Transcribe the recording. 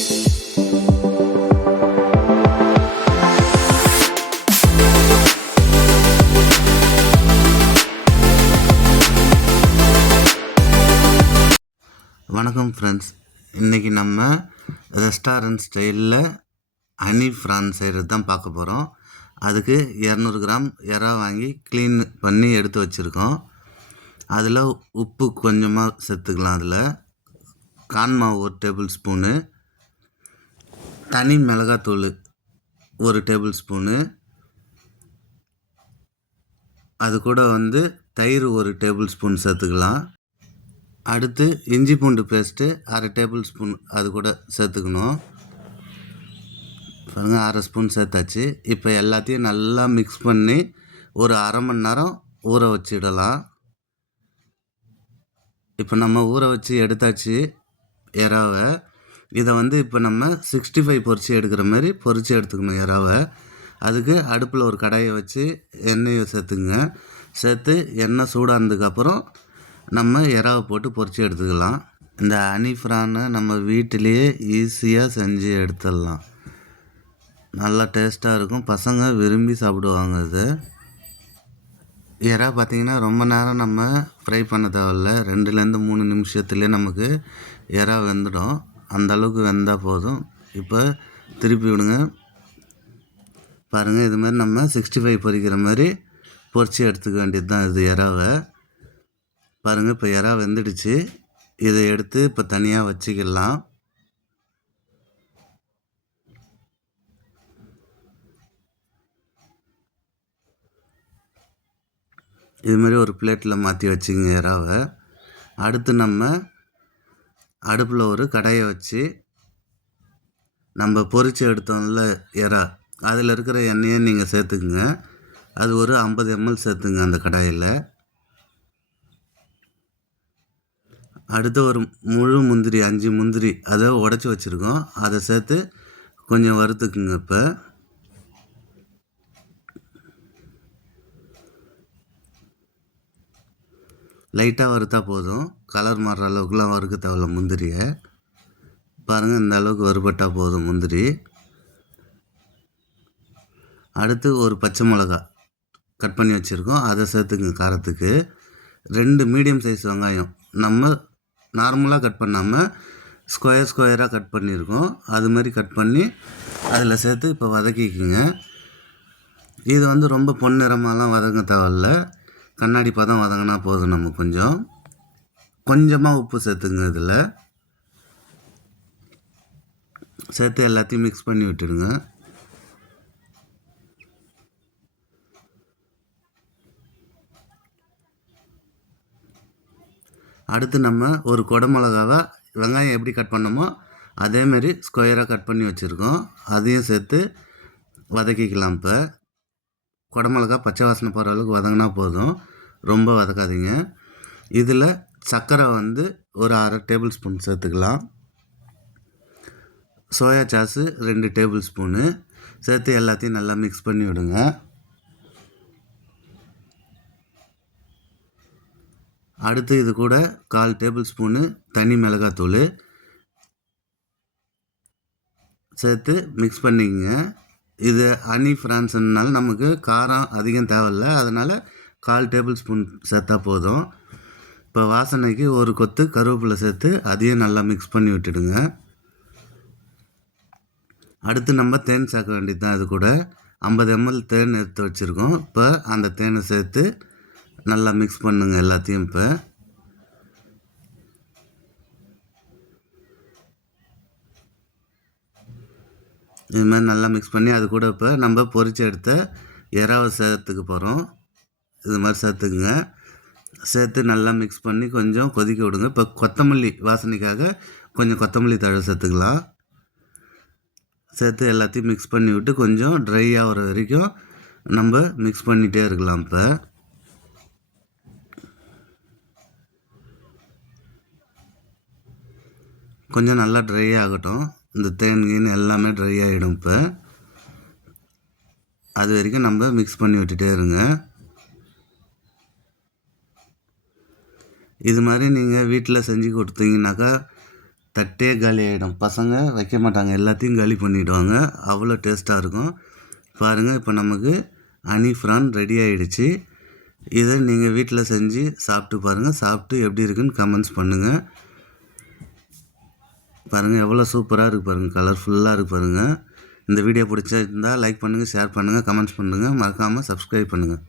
வணக்கம் ஃப்ரெண்ட்ஸ், இன்றைக்கி நம்ம ரெஸ்டாரண்ட் ஸ்டைலில் ஹனி ஃப்ரான் செய்கிறது தான் பார்க்க போகிறோம். அதுக்கு 200 கிராம் இறா வாங்கி க்ளீன் பண்ணி எடுத்து வச்சுருக்கோம். அதில் உப்பு கொஞ்சமாக சேர்த்துக்கலாம். அதில் கான்மாவு 1 டேபிள் ஸ்பூனு, தனி மிளகாத்தூள் 1 டேபிள் ஸ்பூனு, அது கூட தயிர் 1 டேபிள் ஸ்பூன் சேர்த்துக்கலாம். அடுத்து இஞ்சி பூண்டு பேஸ்ட்டு 1/2 டேபிள் ஸ்பூன் அது கூட சேர்த்துக்கணும். பாருங்கள், 1/2 ஸ்பூன் சேர்த்தாச்சு. இப்போ எல்லாத்தையும் நல்லா மிக்ஸ் பண்ணி ஒரு 1/2 மணி நேரம் ஊற வச்சிடலாம். இப்போ நம்ம ஊற வச்சு எடுத்தாச்சு இறாவை. இதை இப்போ நம்ம 65 பொரித்து எடுக்கிற மாதிரி பொரித்து எடுத்துக்கணும் இறாவை. அதுக்கு அடுப்பில் ஒரு கடாயை வச்சு எண்ணெயை சேர்த்துங்க. சேர்த்து எண்ணெய் சூடானதுக்கப்புறம் நம்ம இறாவை போட்டு பொரித்து எடுத்துக்கலாம். இந்த ஹனி ஃப்ரானை நம்ம வீட்டிலேயே ஈஸியாக செஞ்சு எடுத்துடலாம். நல்லா டேஸ்ட்டாக இருக்கும், பசங்க விரும்பி சாப்பிடுவாங்க. இது இறா பார்த்திங்கன்னா ரொம்ப நேரம் நம்ம ஃப்ரை பண்ண தேவையில்ல. 2லேருந்து 3 நிமிஷத்துலேயே நமக்கு இறா வெந்துடும். அந்தளவுக்கு வெந்தால் போதும். இப்போ திருப்பி விடுங்க. பாருங்கள், இது மாதிரி நம்ம 65 பொரிக்கிற மாதிரி பொரித்து எடுத்துக்க வேண்டியது தான் இது இறாவை. பாருங்கள், இப்போ இறா வெந்துடுச்சு. இதை எடுத்து இப்போ தனியாக வச்சுக்கலாம். இதுமாரி ஒரு பிளேட்டில் மாற்றி வச்சுங்க இறாவை. அடுத்து நம்ம அடுப்பில் ஒரு கடாயை வச்சு நம்ம பொரித்து எடுத்தோம்ல இறா, அதில் இருக்கிற எண்ணெயை நீங்கள் சேர்த்துக்குங்க. அது ஒரு 50 ml சேர்த்துங்க அந்த கடாயில். அடுத்து ஒரு முழு முந்திரி 5 முந்திரி அதை உடச்சி வச்சுருக்கோம், அதை சேர்த்து கொஞ்சம் வறுத்துக்குங்க. இப்போ லைட்டாக வறுத்தா போதும், கலர் மாறுற அளவுக்குலாம் வறுக்க தேவையில்ல முந்திரியை. பாருங்கள், இந்த அளவுக்கு வறுபட்டால் போதும் முந்திரி. அடுத்து ஒரு பச்சை மிளகா கட் பண்ணி வச்சுருக்கோம், அதை சேர்த்துக்குங்க காரத்துக்கு. 2 மீடியம் சைஸ் வெங்காயம் நம்ம நார்மலாக கட் பண்ணாமல் ஸ்கொயராக கட் பண்ணியிருக்கோம். அது மாதிரி கட் பண்ணி அதில் சேர்த்து இப்போ வதக்கிக்குங்க. இது ரொம்ப பொன்னிறமாலாம் வதங்க தேவையில்ல, கண்ணாடி பதம் வதங்கினா போதும். நம்ம கொஞ்சமாக உப்பு சேர்த்துங்க. இதில் சேர்த்து எல்லாத்தையும் மிக்ஸ் பண்ணி விட்டுடுங்க. அடுத்து நம்ம ஒரு குடமிளகாவை வெங்காயம் எப்படி கட் பண்ணோமோ அதேமாரி ஸ்கொயராக கட் பண்ணி வச்சுருக்கோம், அதையும் சேர்த்து வதக்கிக்கலாம். இப்போ குடமிளகா பச்சை வாசனை போகிற அளவுக்கு வதங்கினா போதும், ரொம்ப வதக்காதீங்க. இதில் சர்க்கரை ஒரு 1/2 டேபிள் ஸ்பூன் சேர்த்துக்கலாம். சோயா சாஸு 2 டேபிள் ஸ்பூனு சேர்த்து எல்லாத்தையும் நல்லா மிக்ஸ் பண்ணி விடுங்க. அடுத்து இது கூட 1/4 டேபிள் ஸ்பூனு தனி மிளகாத்தூள் சேர்த்து மிக்ஸ் பண்ணிக்கங்க. இது ஹனி ஃப்ரான்ஸ்னால நமக்கு காரம் அதிகம் தேவையில்லை, அதனால் 1/4 டேபிள் ஸ்பூன் சேர்த்தா போதும். இப்போ வாசனைக்கு ஒரு கொத்து கருவேப்பிலை சேர்த்து அதையும் நல்லா மிக்ஸ் பண்ணி விட்டுடுங்க. அடுத்து நம்ம தேன் சேர்க்க வேண்டியது தான். இது கூட 50 ml தேன் எடுத்து வச்சுருக்கோம். இப்போ அந்த தேனை சேர்த்து நல்லா மிக்ஸ் பண்ணுங்க எல்லாத்தையும். இப்போ இது மாதிரி நல்லா மிக்ஸ் பண்ணி அது கூட இப்போ நம்ம பொரித்து எடுத்த இறாவை சேர்த்துக்க போகிறோம். இது மாதிரி சேர்த்துக்குங்க. சேர்த்து நல்லா மிக்ஸ் பண்ணி கொஞ்சம் கொதிக்க விடுங்க. இப்போ கொத்தமல்லி வாசனைக்காக கொஞ்சம் கொத்தமல்லி தழை சேர்த்துக்கலாம். சேர்த்து எல்லாத்தையும் மிக்ஸ் பண்ணி விட்டு கொஞ்சம் ட்ரை ஆகிற வரைக்கும் நம்ம மிக்ஸ் பண்ணிகிட்டே இருக்கலாம். இப்போ கொஞ்சம் நல்லா ட்ரை ஆகட்டும். இந்த தேன் எல்லாமே ட்ரை ஆகிடும். இப்போ அது வரைக்கும் நம்ம மிக்ஸ் பண்ணி விட்டுட்டே இருங்க. இது மாதிரி நீங்கள் வீட்டில் செஞ்சு கொடுத்தீங்கன்னாக்கா தட்டே காலி ஆகிடும். பசங்க வைக்க மாட்டாங்க, எல்லாத்தையும் காலி பண்ணிவிடுவாங்க. அவ்வளோ டேஸ்ட்டாக இருக்கும். பாருங்கள், இப்போ நமக்கு ஹனி ப்ரான் ரெடி ஆகிடுச்சு. இதை நீங்கள் வீட்டில் செஞ்சு சாப்பிட்டு பாருங்கள். சாப்பிட்டு எப்படி இருக்குன்னு கமெண்ட்ஸ் பண்ணுங்கள். பாருங்கள் எவ்வளோ சூப்பராக இருக்குது பாருங்கள், கலர்ஃபுல்லாக இருக்குது பாருங்கள். இந்த வீடியோ பிடிச்சிருந்தால் லைக் பண்ணுங்கள், ஷேர் பண்ணுங்கள், கமெண்ட்ஸ் பண்ணுங்கள். மறக்காமல் சப்ஸ்கிரைப் பண்ணுங்கள்.